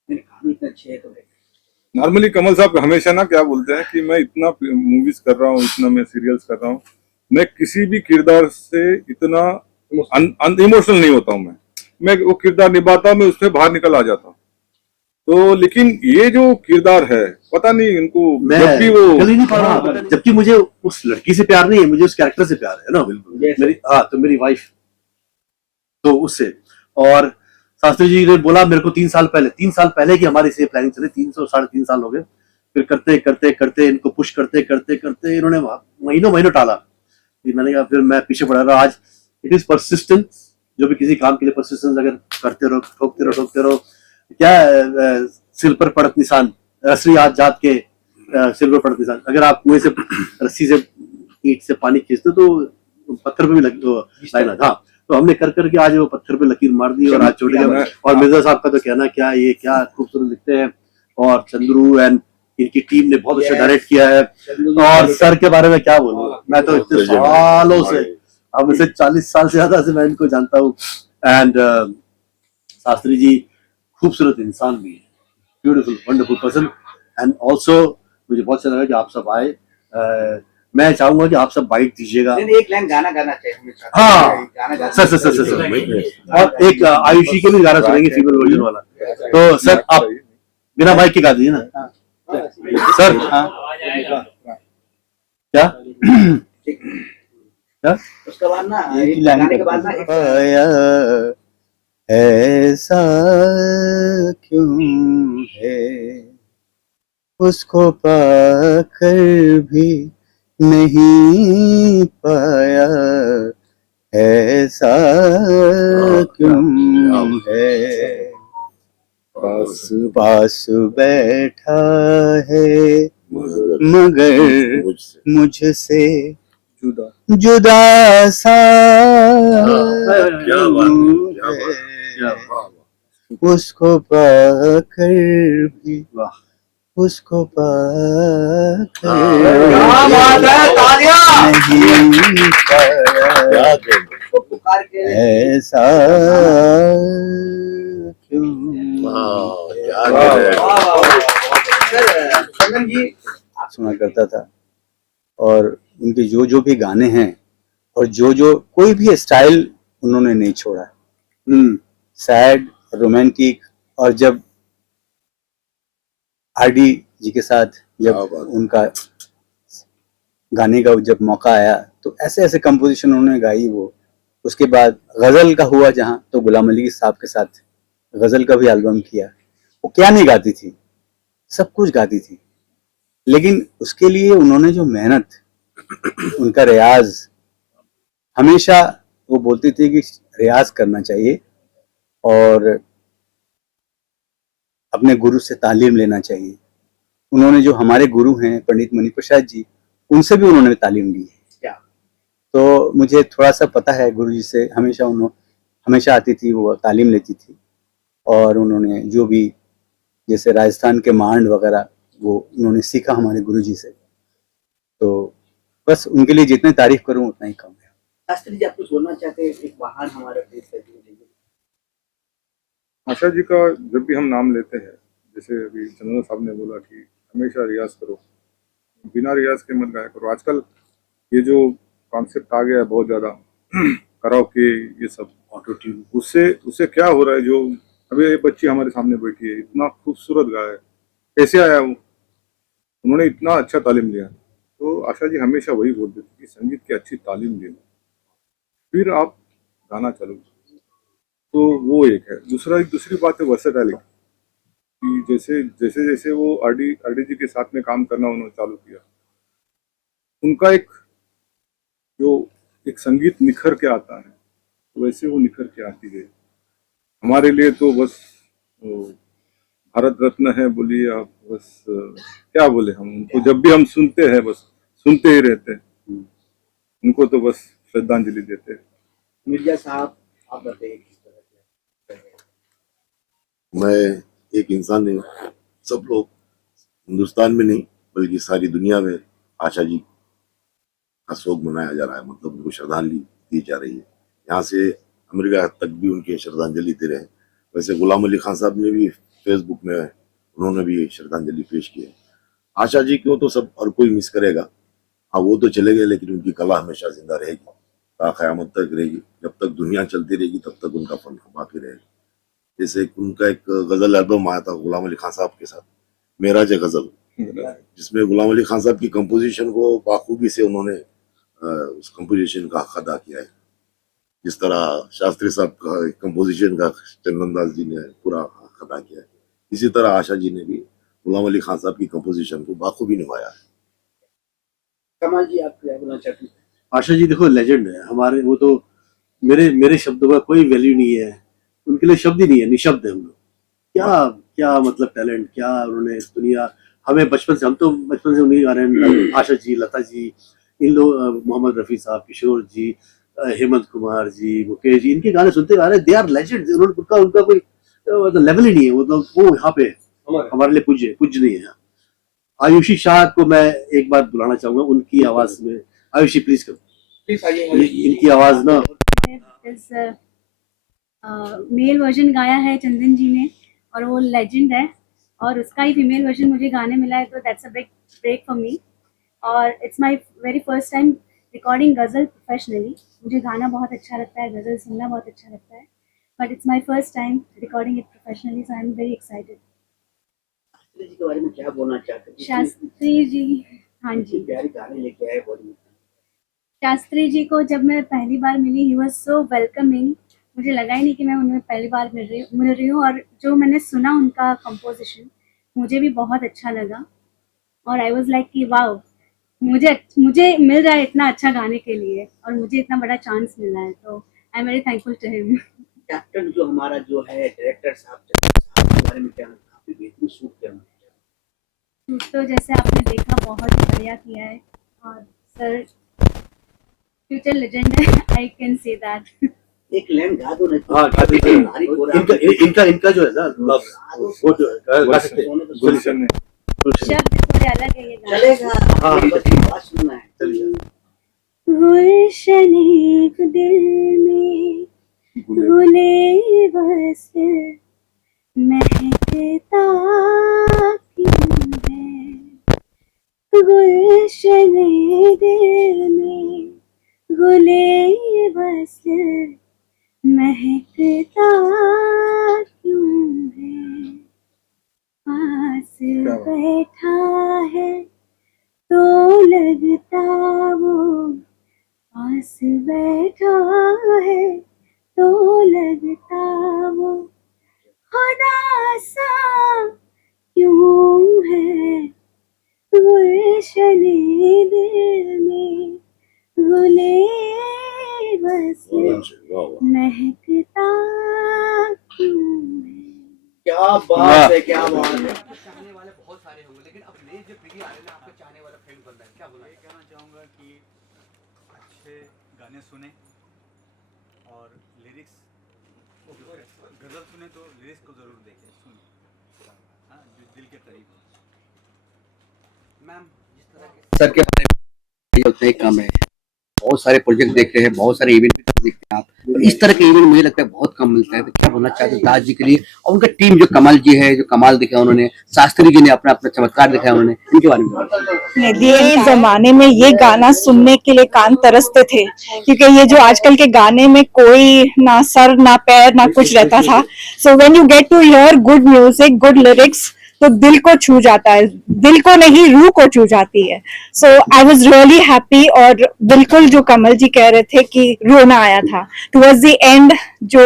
इतना अच्छे है तो नॉर्मली कमल साहब हमेशा ना क्या बोलते हैं कि मैं इतना मूवीज कर रहा हूँ, इतना मैं सीरियल्स कर रहा हूँ, मैं किसी भी किरदार से इतना इमोशनल नहीं होता हूँ। मैं वो किरदार निभाता हूँ, मैं उसमें बाहर निकल आ जाता हूँ। तो लेकिन ये जो किरदार है, पता नहीं इनको जब भी वो चल ही नहीं पा रहा, जबकि मुझे उस लड़की से प्यार नहीं है, मुझे उस कैरेक्टर से प्यार है ना। बिल्कुल मेरी वाइफ तो उससे। और शास्त्री जी ने बोला मेरे को 3 साल पहले की हमारी से प्लानिंग चली, 3-3.5 साल हो गए। फिर करते इनको पुश करते इन्होंने महीनों टाला। मैंने कहा फिर मैं पीछे पड़ा रहा। आज इट इज परसिस्टेंस, जो भी किसी काम के लिए परसिस्टेंस अगर करते रहो, ठोकते रहो, क्या सिर पर पड़त निशान, रसरी आज जात के सिर पर पड़त निशान। अगर आप कुएं से रस्सी से ईंट से पानी खींचते तो पत्थर पे भी लग। हाँ, तो हमने कर करके आज वो पत्थर पे लकीर मार दी और आज छोटे गए। और मिर्जा साहब का तो कहना क्या, ये क्या खूबसूरत लिखते हैं, और चंद्रू एंड इनकी टीम ने बहुत अच्छा डायरेक्ट किया है। और सर के बारे में क्या बोलूं, मैं तो इतने सालों से, अब से 40 साल से ज्यादा से मैं इनको जानता हूँ। एंड शास्त्री जी खूबसूरत इंसान भी है, beautiful wonderful person. And also मुझे बहुत अच्छा लगा कि आप सब आए। मैं चाहूंगा कि आप सब बाइट दीजिएगा। एक लाइन गाना गाना चाहिए। हाँ सर। और एक आयुषी के भी गाना सुनेंगे, फीमेल वर्जन वाला। तो सर आप बिना माइक के गा दीजिए ना सर। क्या उसके बाद ना गाने के बाद ना पाया ऐसा क्यों है, उसको पाकर भी नहीं पाया, ऐसा क्यों है। पास बैठा है मगर मुझसे जुदा सा उसको पाकर भी, उसको पाकर नहीं पाया, ऐसा क्यों। सुना करता था, और उनके जो भी गाने हैं और जो कोई भी स्टाइल उन्होंने नहीं छोड़ा। सैड, रोमांटिक, और जब आरडी जी के साथ जब उनका गाने का जब मौका आया तो ऐसे ऐसे कंपोजिशन उन्होंने गाई वो। उसके बाद गजल का हुआ जहाँ, तो गुलाम अली साहब के साथ गजल का भी एल्बम किया। वो क्या नहीं गाती थी, सब कुछ गाती थी, लेकिन उसके लिए उन्होंने जो मेहनत, उनका रियाज, हमेशा वो बोलती थी कि रियाज करना चाहिए और अपने गुरु से तालीम लेना चाहिए। उन्होंने जो हमारे गुरु हैं पंडित मणि प्रसाद जी, उनसे भी उन्होंने तालीम ली है। तो मुझे थोड़ा सा पता है, गुरु जी से हमेशा आती थी, वो तालीम लेती थी। और उन्होंने जो भी जैसे राजस्थान के मांड वगैरह वो उन्होंने सीखा हमारे गुरु जी से। तो बस उनके लिए जितनी तारीफ करूं उतना ही कम है। शास्त्री जी आप कुछ बोलना चाहते हैं, एक बहार हमारे देश के लिए? आशा जी का जब भी हम नाम लेते हैं, जैसे अभी चंदन साहब ने बोला कि हमेशा रियाज करो, बिना रियाज के मत गाया करो। आजकल ये जो कॉन्सेप्ट आ गया है बहुत ज़्यादा कराओके, ये सब ऑटो ट्यून, उससे क्या हो रहा है, जो अभी ये बच्ची हमारे सामने बैठी है, इतना खूबसूरत गाया है, कैसे आया वो, उन्होंने इतना अच्छा तालीम लिया। तो आशा जी हमेशा वही बोलते थे कि संगीत की अच्छी तालीम लेना, फिर आप गाना चालू। तो वो एक है। दूसरी बात है वर्सेटैलिटी, कि जैसे वो आरडी जी के साथ में काम करना उन्होंने चालू किया, उनका एक संगीत निखर के आता है, वैसे वो निखर के आती है। हमारे लिए तो बस भारत रत्न है बोलिए आप, बस क्या बोले हम उनको, जब भी हम सुनते हैं बस सुनते ही रहते हैं, उनको तो बस श्रद्धांजलि देते हैं। मिर्जा साहब आप बताइए। मैं एक इंसान नहीं, सब लोग हिंदुस्तान में नहीं बल्कि सारी दुनिया में आशा जी का शोक मनाया जा रहा है, मतलब उनको श्रद्धांजलि दी जा रही है। यहाँ से अमेरिका तक भी उनकी श्रद्धांजलि दे रहे हैं। वैसे गुलाम अली खान साहब ने भी फेसबुक में उन्होंने भी श्रद्धांजलि पेश की है। आशा जी को तो सब हर कोई मिस करेगा, हाँ वो तो चले गए, लेकिन उनकी कला हमेशा जिंदा रहेगी, क़यामत तक रहेगी। जब तक दुनिया चलती रहेगी तब तक उनका फन बाकी रहेगा। जैसे उनका एक गजल एल्बम आया था गुलाम अली खान साहब के साथ, मेराज गजल, जिसमें गुलाम अली खान साहब की कंपोजिशन को बाखूबी से उन्होंने उस कंपोजिशन का हक अदा किया है। जिस तरह शास्त्री साहब का कंपोजिशन का चंदन दास जी ने पूरा हक अदा किया है, इसी तरह आशा जी ने भी गुलाम अली खान साहब की कंपोजिशन को बाखूबी निभाया है। कमल जी आप क्या बोलना चाहते हैं? आशा जी देखो लेजेंड है हमारे, वो तो मेरे शब्दों का कोई वैल्यू नहीं है, उनके लिए शब्द ही नहीं है, निशब्द है हम लोग। क्या मतलब टैलेंट, क्या उन्होंने दुनिया हमें बचपन से, हम तो बचपन से उन्हीं गाने, आशा जी, लता जी, इन लोग, मोहम्मद रफ़ी साहब, किशोर जी, हेमंत कुमार जी, मुकेश जी, इनके गाने सुनते आ रहे, दे आर लेजेंड। उनका कोई लेवल ही नहीं है, वो यहाँ पे हमारे लिए पूज्य नहीं है। आयुषी शाह को मैं एक बार बुलाना चाहूंगा उनकी आवाज में। आयुषी प्लीज करो, इनकी आवाज ना। मेल वर्जन गाया है चंदन जी ने और वो लेजेंड है, और उसका ही फीमेल वर्जन मुझे गाने मिला है, तो that's a big break for me. और it's my very first time recording ghazal professionally. मुझे गाना बहुत अच्छा लगता है, गज़ल सुनना बहुत अच्छा लगता है, but it's my first time recording it professionally, so I am very excited. Shastri ji के बारे में क्या बोलना चाहते हैं? शास्त्री जी, हाँ जी, प्यारी गाने लेके आए बॉलीवुड। शास्त्री जी को जब मैं पहली बार मिली, ही वॉज सो वेलकमिंग। मुझे लगा ही नहीं कि मैं उन्हें पहली बार मिल रही हूँ, और जो मैंने सुना उनका कंपोजिशन मुझे भी बहुत अच्छा लगा, और आई वाज लाइक कि वाओ, मुझे मिल रहा है इतना अच्छा गाने के लिए, और मुझे इतना बड़ा चांस मिला है, तो I am very thankful to him. Captain जो हमारा जो है डायरेक्टर साहब के बारे में क्या काफी बेहतरीन शूट किया उन्होंने। तो जैसे आपने देखा बहुत ही बढ़िया किया है, और सर फ्यूचर लेजेंड है, आई कैन से दैट। एक लाइन गा दो ना। हाँ, इनका जो है ना लव, वो जो गा सकते हैं। गुलशन ने शब्द थोड़े अलग है, ये गाना चलेगा। हाँ, बात सुनना है। चलिए। गुलशन एक दिल में गुले बस महकता क्यों है, गुलशन दिल में गुले बस महकता क्यों है, पास बैठा है तो लगता वो, पास बैठा है तो लगता वो खुदा सा क्यों है, गुलशन दिल में गुले बस महकता क्यों है। क्या बात है, क्या बात है। चाहने वाले बहुत सारे होंगे, लेकिन अब नई जो पीढ़ी आ रही है ना, आपका चाहने वाला फ्रेंड बन रहा है, क्या बोला? ये कहना चाहूँगा कि अच्छे गाने सुने और लिरिक्स, गज़ल सुने तो लिरिक्स को ज़रूर देखें, सुने, हाँ, जो दिल के करीब हो। मैम, जिस तरह के सर के बारे में उतना ही कम है, बहुत सारे प्रोजेक्ट देख रहे हैं, बहुत सारे इवेंट देखते हैं आप, तो इस तरह के इवेंट मुझे लगता है बहुत कम मिलता है। तो क्या बोलना चाहते हैं दास जी के लिए, और उनका टीम जो कमल जी है, जो कमाल दिखाया उन्होंने, शास्त्री जी ने अपना अपना चमत्कार दिखाया उन्होंने, इनके बारे में। ये जमाने में ये गाना सुनने के लिए कान तरसते थे, क्योंकि ये जो आजकल के गाने में कोई ना सर ना पैर ना कुछ रहता था। So when you get to hear good music, good lyrics, तो दिल को छू जाता है, दिल को नहीं रूह को छू जाती है। सो आई वाज रियली हैप्पी, और बिल्कुल जो कमल जी कह रहे थे कि रोना आया था टुवर्ड्स द एंड, जो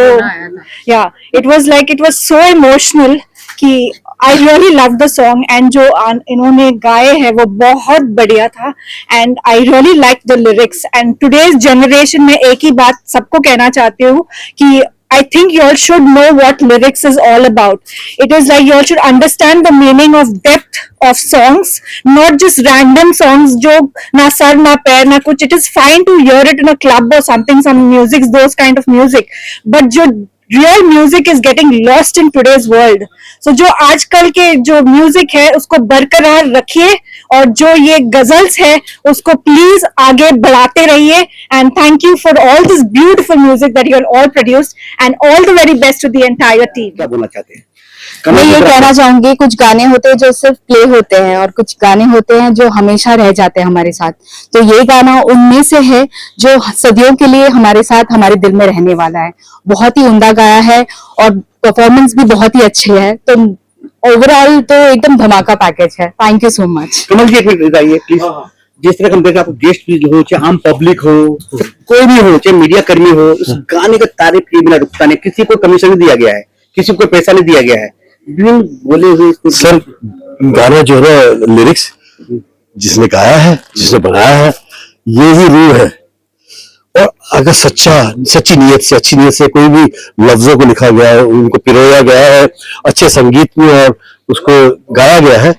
या it was like it was so emotional कि I really love the song, and जो इन्होंने गाए हैं वो बहुत बढ़िया था, and I really like the lyrics. And today's generation में एक ही बात सबको कहना चाहती हूँ कि I think you all should know what lyrics is all about. It is like you all should understand the meaning of depth of songs, not just random songs जो ना सर ना पैर ना कुछ. It is fine to hear it in a club or something, some music, those kind of music, but जो real music is getting lost in today's world. So जो आजकल के जो म्यूजिक है उसको बरकरार रखिए, और जो ये गजल्स है उसको प्लीज आगे बढ़ाते रहिए. And thank you for all this beautiful music that you all produced, and all the very best to the entire team. क्या बोलना चाहते हैं? मैं ये कहना चाहूंगी, कुछ गाने होते हैं जो सिर्फ प्ले होते हैं, और कुछ गाने होते हैं जो हमेशा रह जाते हैं हमारे साथ. तो ये गाना उनमें से है जो सदियों के लिए हमारे साथ हमारे दिल में रहने वाला है. बहुत ही उम्दा गाया है, और परफॉर्मेंस भी बहुत ही अच्छी है. तो ओवरऑल तो एकदम धमाका पैकेज है. Thank you so much. Kamal ji एक मिनट बताइए प्लीज. जिस तरह हम देखें, आप गेस्ट भी हो, चाहे आम पब्लिक हो, कोई भी हो, चाहे मीडिया कर्मी हो, उस गाने का तारीफ किए बिना रुकता नहीं. किसी को कमीशन नहीं दिया गया है, किसी को पैसा नहीं दिया गया है, बोले हुए सर गाना जो है ना, लिरिक्स जिसने गाया है, जिसने बनाया है, ये ही रूह है. और अगर सच्ची नीयत से, अच्छी नीयत से कोई भी लफ्जों को लिखा गया है, उनको पिरोया गया है अच्छे संगीत में, और उसको गाया गया है,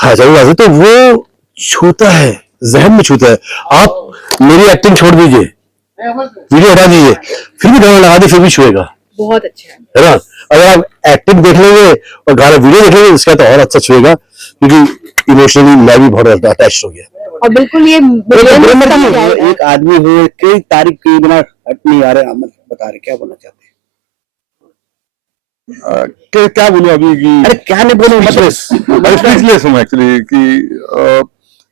हाँ चंगल, तो वो छूता है, जहन में छूता है. आप मेरी एक्टिंग छोड़ दीजिए, वीडियो हटा दीजिए, फिर भी गाना लगा दे फिर भी छुएगा, बहुत अच्छा है ना। अगर आप एक्टिंग देख लेंगे और गाना वीडियो देख लेंगे इसका तो और अच्छा छुएगा, क्योंकि इमोशनली मैं भी बहुत अटैच हो गया। और बिल्कुल ये एक आदमी हो कई तारीफ के बिना हट नहीं आ रहे, अमन बता रहे क्या बोलना चाहते हैं? क्या बोलूं अभी कि अरे क्या नहीं बोलूं, स्पीचलेस हूँ एक्चुअली कि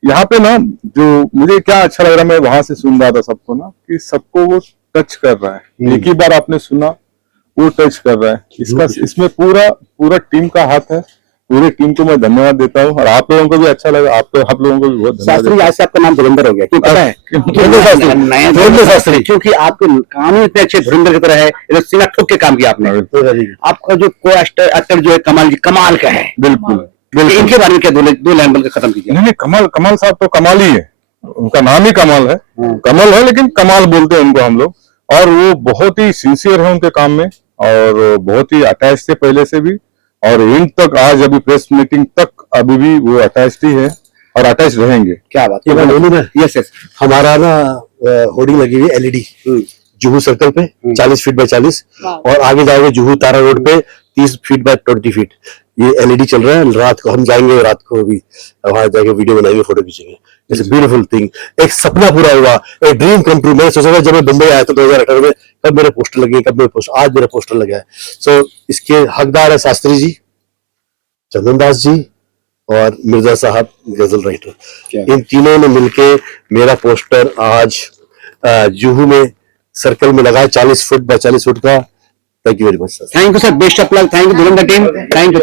यहाँ पे ना जो मुझे क्या अच्छा लग रहा है, मैं वहां से सुन रहा था सबको ना कि सबको वो टच कर रहा है। एक ही बार आपने सुना वो टच कर रहा है, इसमें पूरा टीम का हाथ है। पूरे टीम को मैं धन्यवाद देता हूँ और आप लोगों को भी अच्छा लगा, आप लोगों को भी बहुत धन्यवाद। शास्त्री आज से आपका नाम धुरंधर हो गया, क्यों पता है? धुरंधर शास्त्री, क्योंकि आपके काम ही इतने अच्छे धुरंधर की तरह है, सीना ठोक के काम किया आपने। आपका जो को एक्टर जो है कमाल कमाल का है। बिल्कुल। इनके बारे में क्या दो लाइन बोल के खत्म कीजिए। नहीं, कमाल साहब तो कमाल ही है, उनका नाम ही कमाल है, कमल है लेकिन कमाल बोलते हैं उनको हम लोग। और वो बहुत ही सिंसियर है उनके काम में और बहुत ही अटैच थे पहले से भी, और एंड तक आज अभी प्रेस मीटिंग तक अभी भी वो अटैच ही है और अटैच रहेंगे। क्या बात है। यस, हमारा ना होर्डिंग लगी हुई LED जुहू सर्कल पे 40 फीट बाय 40, और आगे जाएंगे जुहू तारा रोड पे 30 फीट बाय 20 फीट। ये LED चल रहा है। रात को हम जाएंगे, रात को भी वहां जाके वीडियो बनाएंगे, फोटो खींचेंगे। इट्स अ ब्यूटीफुल थिंग, एक सपना पूरा हुआ, एक ड्रीम कम ट्रू। मैंने सोचा था जब मैं मुंबई आया था 2018 में, कब मेरे पोस्टर लगे, कब मेरे पोस्टर, आज मेरा पोस्टर लगा है। सो इसके हकदार है शास्त्री जी, चंदन दास जी और मिर्जा साहब गजल राइटर। इन तीनों ने मिलके मेरा पोस्टर आज जुहू में सर्कल में लगा है, 40 फुट बाय 40 फुट का। Thank you very much sir. Thank you sir, best of luck. Thank you Dhurandhar team, thank you.